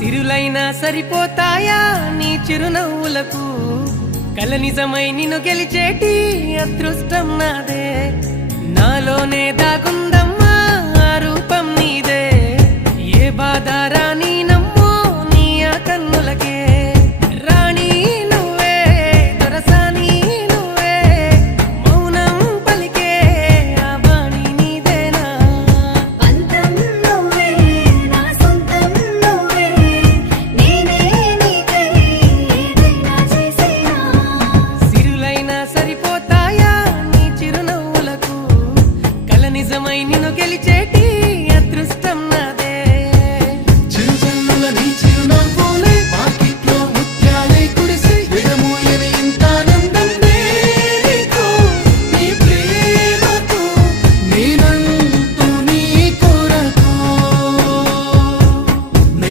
సిరులైనా సరిపోతాయా నీ చిరునవ్వులకు కల నిజమై నిన్ను గెలిచేటి అదృష్టం నాదే నాలోనే దాగుందమ్మా ఆ రూపం నీదే ఏ బాధ రాని